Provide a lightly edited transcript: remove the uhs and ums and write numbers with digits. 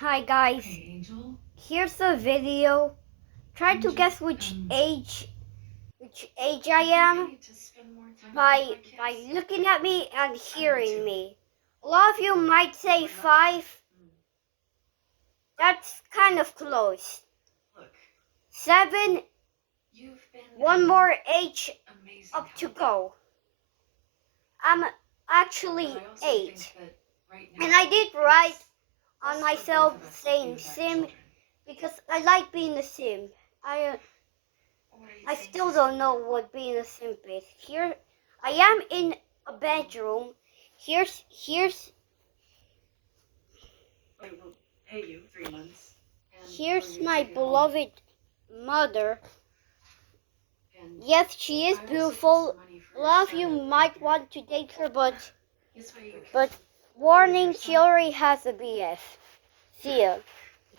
Hi guys, Hey, Angel. here's the video. Try I'm to guess just, which um, age I Thinking am I need to spend more time with by my kids. looking at me and I know hearing too. me. A lot of you might say 5. That's kind of close. Look, 7, you've been one an more age amazing up to help. go. I'm actually But I also 8. think that right now And I did write it's on best for myself both of us to saying be with our sim children. because I like being a sim. What are you I saying, still sister? don't know what being a simp is. Here, I am in a bedroom. Here's I will pay you 3 months. And here's for you to my take it home. beloved mother. And Yes, she is I also put beautiful. some money for A your lot of startup you in might here. want to date her, but This way you can but be with warning, your she son. already has a BF. See ya.